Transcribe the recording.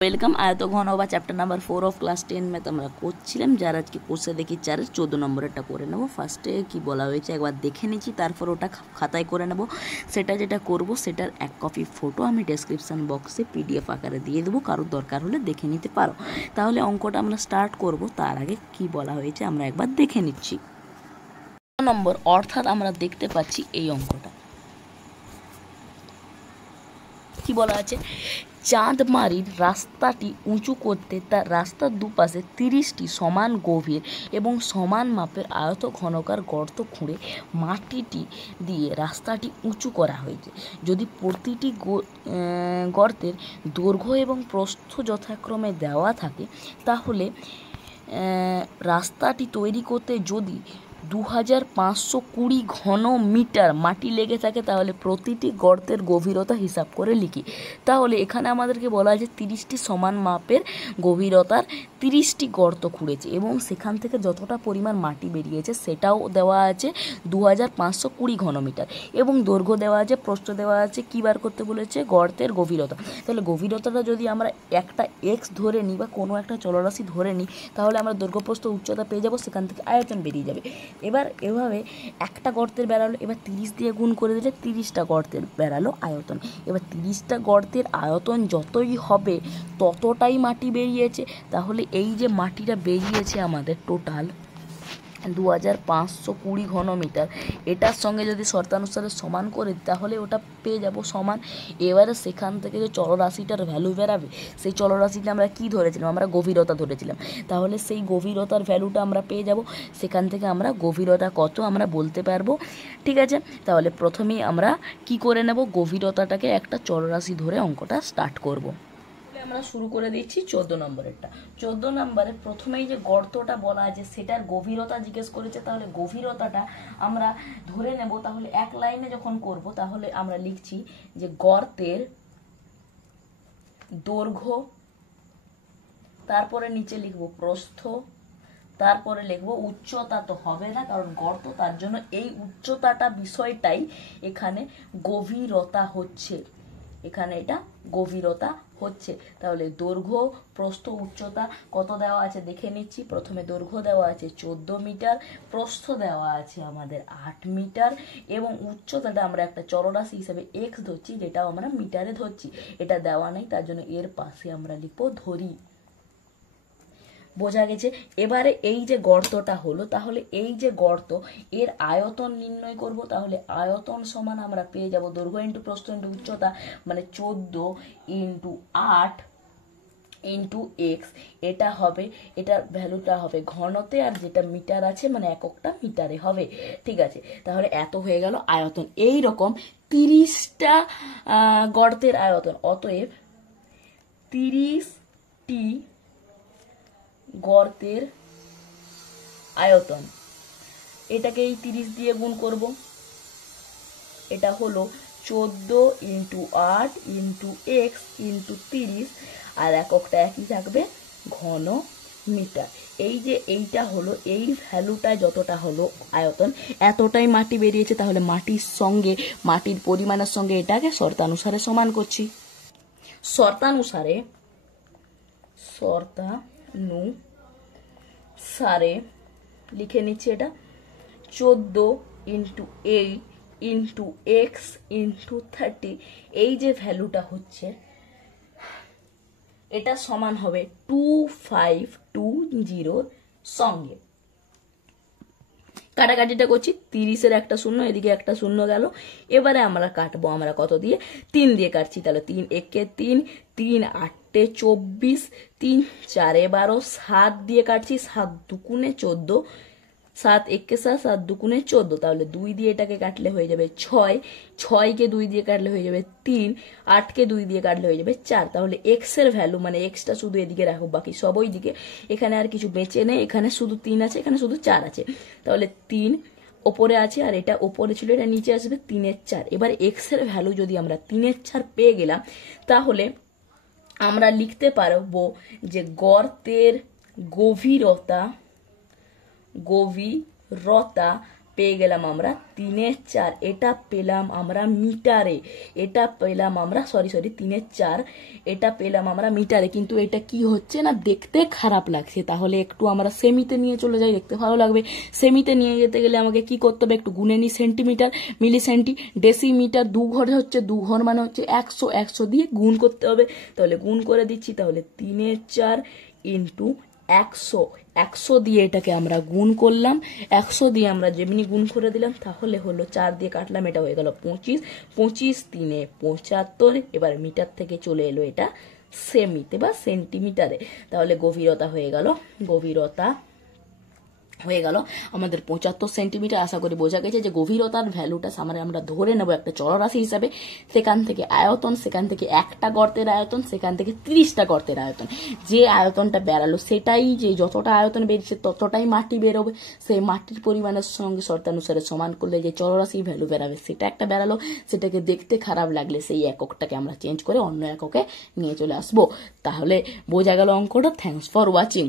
Welcome আয়ত ঘনবা chapter number 4 of class 10 में তোমরা করছিলাম যার আজকে কোর্সে দেখি 4 14 নম্বরেরটা করে নেব। ফার্স্টে কি বলা হয়েছে একবার দেখে নিচ্ছি, তারপর ওটা খাতায় করে নেব। সেটা যেটা করব সেটার এক কপি ফটো আমি ডেসক্রিপশন বক্সে পিডিএফ আকারে দিয়ে দেবো, কারোর দরকার হলে দেখে নিতে পারো। তাহলে অঙ্কটা আমরা স্টার্ট করব, তার আগে কি বলা হয়েছে আমরা একবার দেখে নিচ্ছি। নম্বর অর্থাৎ আমরা দেখতে পাচ্ছি এই অঙ্কটা কি বলা আছে, চাঁদমারির রাস্তাটি উঁচু করতে তার রাস্তার দুপাশে 30টি সমান গভীর এবং সমান মাপের আয়ত ঘনকার গর্ত খুঁড়ে মাটিটি দিয়ে রাস্তাটি উঁচু করা হয়েছে। যদি প্রতিটি গর্তের দৈর্ঘ্য এবং প্রস্থ যথাক্রমে দেওয়া থাকে, তাহলে রাস্তাটি তৈরি করতে যদি 2520 ঘন মিটার মাটি লেগে থাকে, তাহলে প্রতিটি গর্তের গভীরতা হিসাব করে লিখি। তাহলে এখানে আমাদেরকে বলা আছে 30টি সমান মাপের গভীরতার 30টি গর্ত খুঁড়েছে এবং সেখান থেকে যতটা পরিমাণ মাটি বেরিয়েছে সেটাও দেওয়া আছে 2520 ঘন মিটার এবং দৈর্ঘ্য দেওয়া আছে, প্রস্থ দেওয়া আছে। কী বার করতে বলেছে? গর্তের গভীরতা। তাহলে গভীরতাটা যদি আমরা একটা এক্স ধরে নিই বা কোনো একটা চলরাশি ধরে নিই, তাহলে আমরা দৈর্ঘ্য প্রস্থ উচ্চতা পেয়ে যাব, সেখান থেকে আয়তন বেরিয়ে যাবে। এবার এভাবে একটা গর্তের বেড়ালো, এবার 30 দিয়ে গুণ করে দিলে 30টা গর্তের বেড়ালো আয়তন। এবার 30টা গর্তের আয়তন যতই হবে ততটাই মাটি বেরিয়েছে। তাহলে এই যে মাটিটা বেরিয়েছে আমাদের টোটাল 2520 ঘন মিটার, এটার সঙ্গে যদি শর্তানুসারে সমান করে তাহলে ওটা পেয়ে যাব সমান। এবারে সেখান থেকে যে চলরাশিটার ভ্যালু বেরাবে, সেই চলরাশিটা আমরা কি ধরেছিলাম? আমরা গভীরতা ধরেছিলাম। তাহলে সেই গভীরতার ভ্যালুটা আমরা পেয়ে যাব। সেখান থেকে আমরা গভীরতা কত আমরা বলতে পারবো। ঠিক আছে, তাহলে প্রথমেই আমরা কি করে নেব? গভীরতাটাকে একটা চলরাশি ধরে অঙ্কটা স্টার্ট করব। আমরা শুরু করে দিচ্ছি 14 নম্বরেরটা। 14 নম্বরে প্রথমেই যে গর্তটা বলা আছে সেটার গভীরতা জিজ্ঞেস করেছে, তাহলে গভীরতাটা আমরা ধরে নেব। তাহলে এক লাইনে যখন করব তাহলে আমরা লিখছি যে গর্তের দৈর্ঘ্য, তারপরে নিচে লিখব প্রস্থ, তারপরে লিখব উচ্চতা। তো হবে না, কারণ গর্ত, তার জন্য এই উচ্চতাটা বিষয়টাই এখানে গভীরতা হচ্ছে, এখানে এটা গভীরতা হচ্ছে। তাহলে দৈর্ঘ্য, প্রস্থ, উচ্চতা কত দেওয়া আছে দেখে নিচ্ছি। প্রথমে দৈর্ঘ্য দেওয়া আছে 14 মিটার, প্রস্থ দেওয়া আছে আমাদের 8 মিটার এবং উচ্চতাটা আমরা একটা চলরাশি হিসেবে এক্স ধরছি, যেটাও আমরা মিটারে ধরছি। এটা দেওয়া নেই, তার জন্য এর পাশে আমরা লিখব ধরি। বোঝা গেছে? এবারে এই যে গর্তটা হলো, তাহলে এই যে গর্ত এর আয়তন নির্ণয় করব। তাহলে আয়তন সমান আমরা পেয়ে যাব দৈর্ঘ্য ইন্টু প্রস্থ ইন্টু উচ্চতা, মানে 14 ইন্টু 8 ইন্টু এক্স। এটা হবে, এটার ভ্যালুটা হবে ঘনতে, আর যেটা মিটার আছে মানে এককটা মিটারে হবে। ঠিক আছে, তাহলে এত হয়ে গেল আয়তন। এই রকম 30টা গর্তের আয়তন। অতএব 30টি গর্তের আয়তন, এটাকে এই 30 দিয়ে গুণ করব। এটা হলো 14 ইন্টু 8 ইন্টু এক্স ইন্টু 30, আর এককটা একই থাকবে ঘন মিটার। এই যে এইটা হলো, এই ভ্যালুটা যতটা হলো আয়তন, এতটাই মাটি বেরিয়েছে। তাহলে মাটির সঙ্গে, মাটির পরিমাণের সঙ্গে এটাকে শর্তানুসারে সমান করছি। শর্তানুসারে লিখে নিচ্ছি এটা 14 ইন্টু 8 ইন্টু এক্স ইন্টু 30। এই যে ভ্যালুটা হচ্ছে এটা সমান হবে 2520 সঙ্গে কাটাকাটিটা করছি। 30-এর একটা শূন্য, এদিকে একটা শূন্য গেল। এবারে আমরা কাটবো, আমরা কত দিয়ে? 3 দিয়ে কাটছি। তাহলে 3 একে 3, 3 8 24, 3 4 12, 7 দিয়ে কাটছি। 7 দুগুণে 14, 7 একে 7, 7 দুগুণে 14। তাহলে 2 দিয়ে এটাকে কাটলে হয়ে যাবে 6, 6কে 2 দিয়ে কাটলে হয়ে যাবে 3, 8কে 2 দিয়ে কাটলে হয়ে যাবে 4। তাহলে এক্স এর ভ্যালু, মানে এক্সটা শুধু এদিকে রাখো, বাকি সব ওই দিকে। এখানে আর কিছু বেঁচে নেই, এখানে শুধু 3 আছে, এখানে শুধু 4 আছে। তাহলে 3 ওপরে আছে আর এটা ওপরে ছিল, এটা নিচে আসবে 3-এর 4। এবার এক্স এর ভ্যালু যদি আমরা 3-এর 4 পেয়ে গেলাম, তাহলে আমরা লিখতে পারবো যে গর্তের গভীরতা পেয়ে গেলাম আমরা 3/4, এটা পেলাম আমরা মিটারে, এটা পেলাম আমরা সরি 3/4, এটা পেলাম আমরা মিটারে। কিন্তু এটা কি হচ্ছে না, দেখতে খারাপ লাগছে। তাহলে একটু আমরা সেমিতে নিয়ে চলে যাই, দেখতে ভালো লাগবে। সেমিতে নিয়ে যেতে গেলে আমাকে কি করতে হবে, একটু গুনে নিই সেন্টিমিটার, মিলি সেন্টি, ডেসিমিটার। 2 ঘরে হচ্ছে, 2 ঘর মানে হচ্ছে 100, 100 দিয়ে গুণ করতে হবে। তাহলে গুণ করে দিচ্ছি, তাহলে 3/4 ইন্টু 100, 100 দিয়ে এটাকে আমরা গুণ করলাম। 100 দিয়ে আমরা যেমনি গুণ করে দিলাম, তাহলে হলো 4 দিয়ে কাটলাম, এটা হয়ে গেল 25, 25 3 75। এবার মিটার থেকে চলে এলো এটা সেমিতে বা সেন্টিমিটারে। তাহলে গভীরতা হয়ে গেল, গভীরতা হয়ে গেল আমাদের 75 সেন্টিমিটার। আশা করি বোঝা গেছে যে গভীরতার ভ্যালুটা সামনে আমরা ধরে নেব একটা চলরাশি হিসাবে। সেখান থেকে আয়তন, সেখান থেকে একটা গর্তের আয়তন, সেখান থেকে 30টা গর্তের আয়তন। যে আয়তনটা বেরালো সেটাই, যে যতটা আয়তন বেরিয়েছে ততটাই মাটি বেরোবে। সেই মাটির পরিমাণের সঙ্গে শর্তানুসারে সমান করলে যে চলরাশির ভ্যালু বেরাবে সেটা একটা বেরালো। সেটাকে দেখতে খারাপ লাগলে সেই এককটাকে আমরা চেঞ্জ করে অন্য এককে নিয়ে চলে আসবো। তাহলে বোঝা গেল অঙ্কটা। Thanks for watching.